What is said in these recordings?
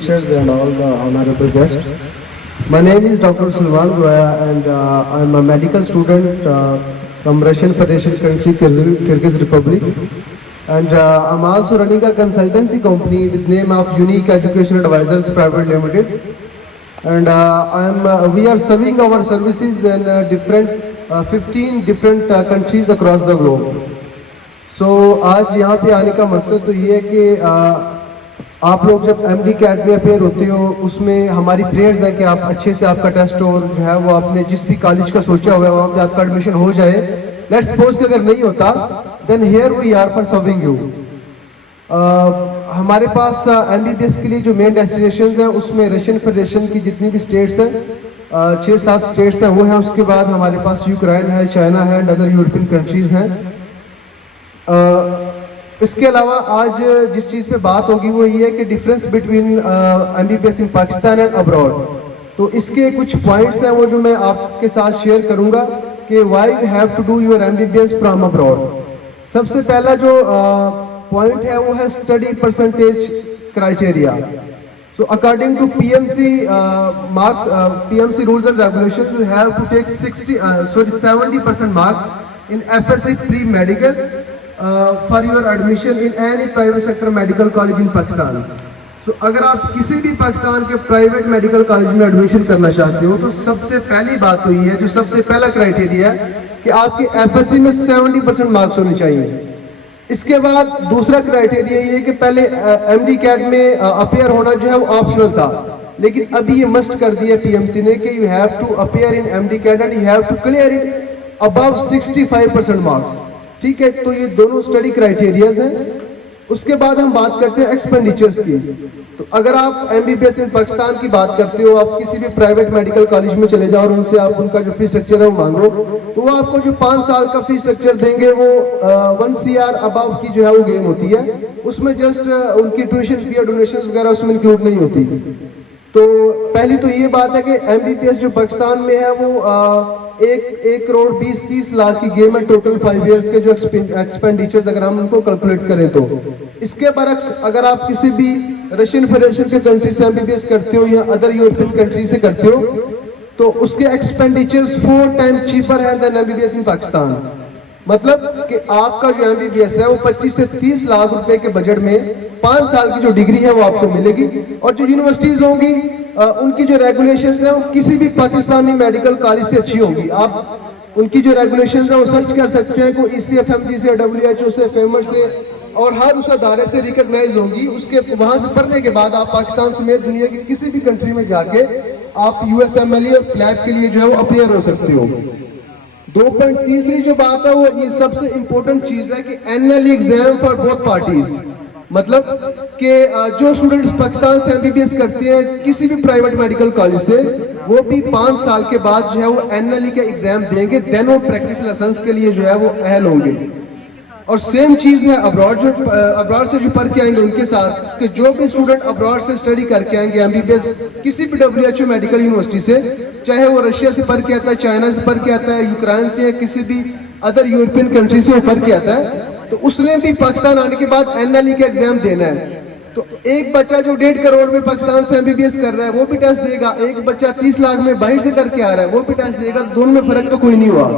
teachers and all the honorable guests. My name is Dr. Sulman Goya and I'm a medical student from Russian Federation country, Kyrgyz Republic. And I'm also running a consultancy company with name of Unique Education Advisors Private Limited. And we are serving our services in 15 different countries across the globe. So आज यहाँ पे आने का मकसद तो ये है कि आप लोग जब MD कैट में अपेयर होते हो उसमें हमारी प्रेयर्स हैं कि आप अच्छे से आपका टेस्ट और जो है वो आपने जिस भी कॉलेज का सोचा हुआ है वहाँ पे आपका एडमिशन हो जाए. लेट्स सपोज कि अगर नहीं होता then here we are for serving you. हमारे पास MBBS के लिए जो मेन डेस्टिनेशंस हैं उसमें रशियन फेडरेशन की जितनी भी स्टेट्स हैं 6-7 स्टेट्स हैं वो हैं. उसके बाद हमारे पास यूक्रेन है, चाइना है एंड अदर यूरोपियन कंट्रीज़ हैं. इसके अलावा आज जिस चीज़ पे बात होगी वो ये है कि difference between MBBS in Pakistan and abroad. तो इसके कुछ पॉइंट्स हैं वो जो मैं आपके साथ शेयर करूंगा कि why you have to do your MBBS from abroad. सबसे पहला जो पॉइंट है वो है study percentage criteria. So according to PMC marks, PMC rules and regulations, you have to take 70% marks in FSC pre-medical for your admission in any private sector medical college in Pakistan. So अगर आप किसी भी पाकिस्तान के private medical college में admission करना चाहते हो तो सबसे पहली बात तो ये है, जो सबसे पहला क्राइटेरिया है कि आपके FSC में 70% मार्क्स होने चाहिए. इसके बाद दूसरा क्राइटेरिया ये है कि पहले MD कैट में अपेयर होना जो है वो ऑप्शनल था, लेकिन अभी ये मस्ट कर दिया PMC ने कि you have to appear in MD CAT and you have to clear it above 65% marks. ठीक है, तो ये दोनों स्टडी क्राइटेरियाज हैं. उसके बाद हम बात करते हैं एक्सपेंडिचर्स की. तो अगर आप MBBS इन पाकिस्तान की बात करते हो, आप किसी भी प्राइवेट मेडिकल कॉलेज में चले जाओ और उनसे आप उनका जो फीस स्ट्रक्चर है वो मांगो तो वो आपको जो 5 साल का फीस स्ट्रक्चर देंगे वो 1 CR अबव की जो है वो गेम होती है. उसमें जस्ट उनकी ट्यूशन फी और डोनेशन वगैरह उसमें इंक्लूड नहीं होती. तो पहली तो ये बात है कि MBBS जो पाकिस्तान में है वो 1 करोड़ 20-30 लाख की गेम है टोटल 5 इयर्स के जो एक्सपेंडिचर्स अगर हम उनको कैलकुलेट करें तो. इसके बरक्स अगर आप किसी भी रशियन फेडरेशन के कंट्री से MBBS करते हो या अदर यूरोपियन कंट्री से करते हो तो उसके एक्सपेंडिचर्स 4 टाइम्स चीपर है देन MBBS इन पाकिस्तान. मतलब कि आपका जो MBBS है वो 25 से 30 लाख रुपए के बजट में 5 साल की जो डिग्री है वो आपको मिलेगी. और जो यूनिवर्सिटीज होंगी उनकी जो रेगुलेशंस हैं वो किसी भी पाकिस्तानी मेडिकल कॉलेज से अच्छी होंगी. आप उनकी जो रेगुलेशंस हैं वो सर्च कर सकते हैं. कोई ECFMG से, WHO से, फेमर से और हर उस अदारे से रिकॉग्नाइज होंगी. उसके वहां से पढ़ने के बाद आप पाकिस्तान समेत दुनिया की किसी भी कंट्री में जाके आप USMLE और प्लैब के लिए जो है वो अपेयर हो सकते हो. 2.3 जो बात है वो ये सबसे इंपॉर्टेंट चीज है कि annual exam for both parties. मतलब कि जो स्टूडेंट्स पाकिस्तान से MBBS करते हैं किसी भी प्राइवेट मेडिकल कॉलेज से वो भी 5 साल के बाद जो है वो एनुअली का एग्जाम देंगे, देन वो प्रैक्टिस लाइसेंस के लिए जो है वो अहल होंगे. और सेम चीज है अब्रॉड से जो पढ़ के आएंगे उनके साथ कि जो भी स्टूडेंट अब्रॉड से स्टडी करके आएंगे MBBS किसी भी WHO मेडिकल यूनिवर्सिटी से, चाहे वो रशिया से पढ़ के आता है, चाइना से पढ़ के आता है, यूक्रेन से, किसी भी अदर यूरोपियन कंट्री से वो पढ़ के आता है, तो उसने भी पाकिस्तान आने के बाद एनुअली का एग्जाम देना है. तो एक बच्चा जो 1.5 करोड़ में पाकिस्तान से MBBS कर रहा है वो भी टेस्ट देगा. एक बच्चा 30 लाख में बाहर से करके आ रहा है वो भी टेस्ट देगा. दोनों में फर्क तो कोई नहीं हुआ.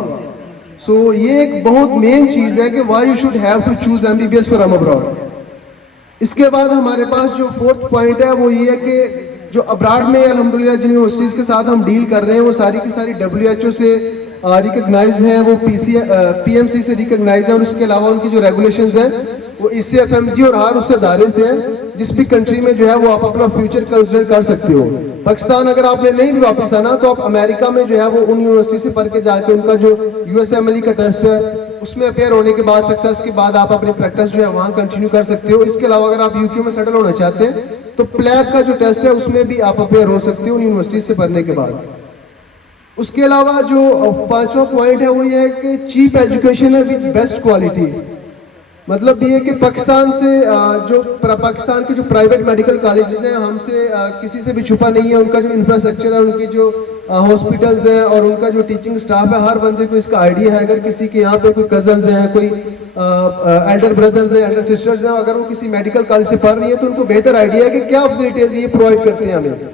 सो ये एक बहुत मेन चीज है कि why you should have to choose MBBS from abroad. इसके बाद हमारे पास जो 4th पॉइंट है वो ये है कि जो अब्रॉड में अल्हम्दुलिल्लाह जिन यूनिवर्सिटीज के साथ हम डील कर रहे हैं वो सारी की सारी WHO से रिकॉग्नाइज हैं, वो PMC से रिकॉग्नाइज है. और उसके अलावा उनकी जो रेगुलेशंस हैं वो ECFMG और हर उस अदारे से हैं जिस भी कंट्री में जो है वो आप अपना फ्यूचर कंसिडर कर सकते हो. पाकिस्तान अगर आपने नहीं भी वापस आना तो आप अमेरिका में जो है वो उन यूनिवर्सिटी से पढ़ के जाके उनका जो USMLE का टेस्ट है उसमें अपेयर होने के बाद सक्सेस के बाद आप अपनी प्रैक्टिस जो है वहाँ कंटिन्यू कर सकते हो. इसके अलावा अगर आप UK में सेटल होना चाहते हैं तो प्लैब का जो टेस्ट है उसमें भी आप अपेयर हो सकते हो उन यूनिवर्सिटी से पढ़ने के बाद. उसके अलावा जो 5वां पॉइंट है वो ये है कि चीप एजुकेशन है विद बेस्ट क्वालिटी. मतलब ये कि पाकिस्तान से जो के जो प्राइवेट मेडिकल कॉलेजेस हैं हमसे किसी से भी छुपा नहीं है. उनका जो इंफ्रास्ट्रक्चर है, उनकी जो हॉस्पिटल्स हैं और उनका जो टीचिंग स्टाफ है, हर बंदे को इसका आइडिया है। अगर किसी के यहाँ पे कोई कजन्स हैं, कोई एल्डर ब्रदर्स हैं, एल्डर सिस्टर्स हैं, अगर वो किसी मेडिकल कॉलेज से पढ़ रही है तो उनको बेहतर आइडिया है कि क्या फैसिलिटीज ये प्रोवाइड करते हैं हमें।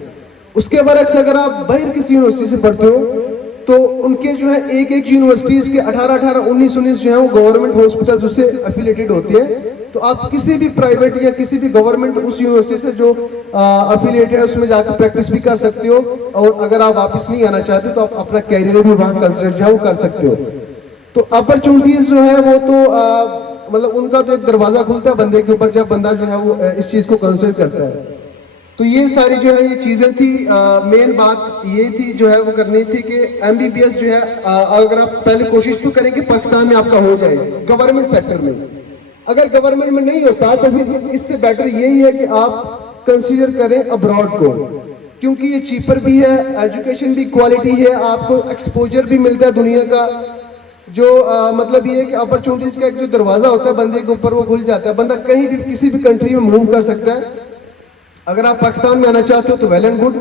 उसके बरक्स अगर आप बाहर किसी यूनिवर्सिटी से पढ़ते हो तो उनके जो है एक एक यूनिवर्सिटीज के 18-18, 19-19 जो है वो गवर्नमेंट हॉस्पिटल उससे एफिलेटेड होते हैं। तो आप किसी भी प्राइवेट या किसी भी गवर्नमेंट उस यूनिवर्सिटी से जो एफिलेटेड है उसमें जाकर प्रैक्टिस भी कर सकते हो, और अगर आप वापस नहीं आना चाहते तो आप अपना कैरियर भी वहाँ कंसिडर जो है वो कर सकते हो। तो अपॉर्चुनिटीज जो है वो तो मतलब उनका तो एक दरवाजा खुलता है बंदे के ऊपर जब बंदा जो है वो इस चीज को कंसिडर करता है। तो ये सारी जो है ये चीजें थी, मेन बात ये थी जो है वो करनी थी कि एमबीबीएस जो है अगर आप पहले कोशिश तो करें कि पाकिस्तान में आपका हो जाए गवर्नमेंट सेक्टर में। अगर गवर्नमेंट में नहीं होता तो फिर इससे बेटर यही है कि आप कंसीडर करें अब्रॉड को, क्योंकि ये चीपर भी है, एजुकेशन भी क्वालिटी है, आपको एक्सपोजर भी मिलता है दुनिया का। जो मतलब ये है कि अपॉर्चुनिटीज का एक जो दरवाजा होता है बंदे के ऊपर वो खुल जाता है, बंदा कहीं भी किसी भी कंट्री में मूव कर सकता है। अगर आप पाकिस्तान में आना चाहते हो तो वेल एंड गुड,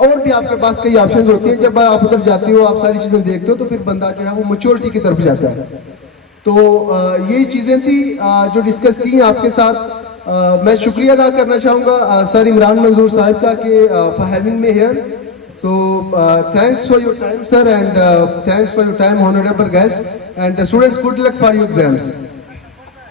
और भी आपके पास कई ऑप्शंस होती हैं। जब आप उधर जाते हो, आप सारी चीजें देखते हो तो फिर बंदा जो है वो मैच्योरिटी की तरफ जाता है। तो यही चीजें थी जो डिस्कस की आपके साथ। मैं शुक्रिया अदा करना चाहूँगा सर इमरान मंजूर साहब का कि for having me here. So thanks for your time sir, and thanks for your time honourable guest, and students good luck for your exams.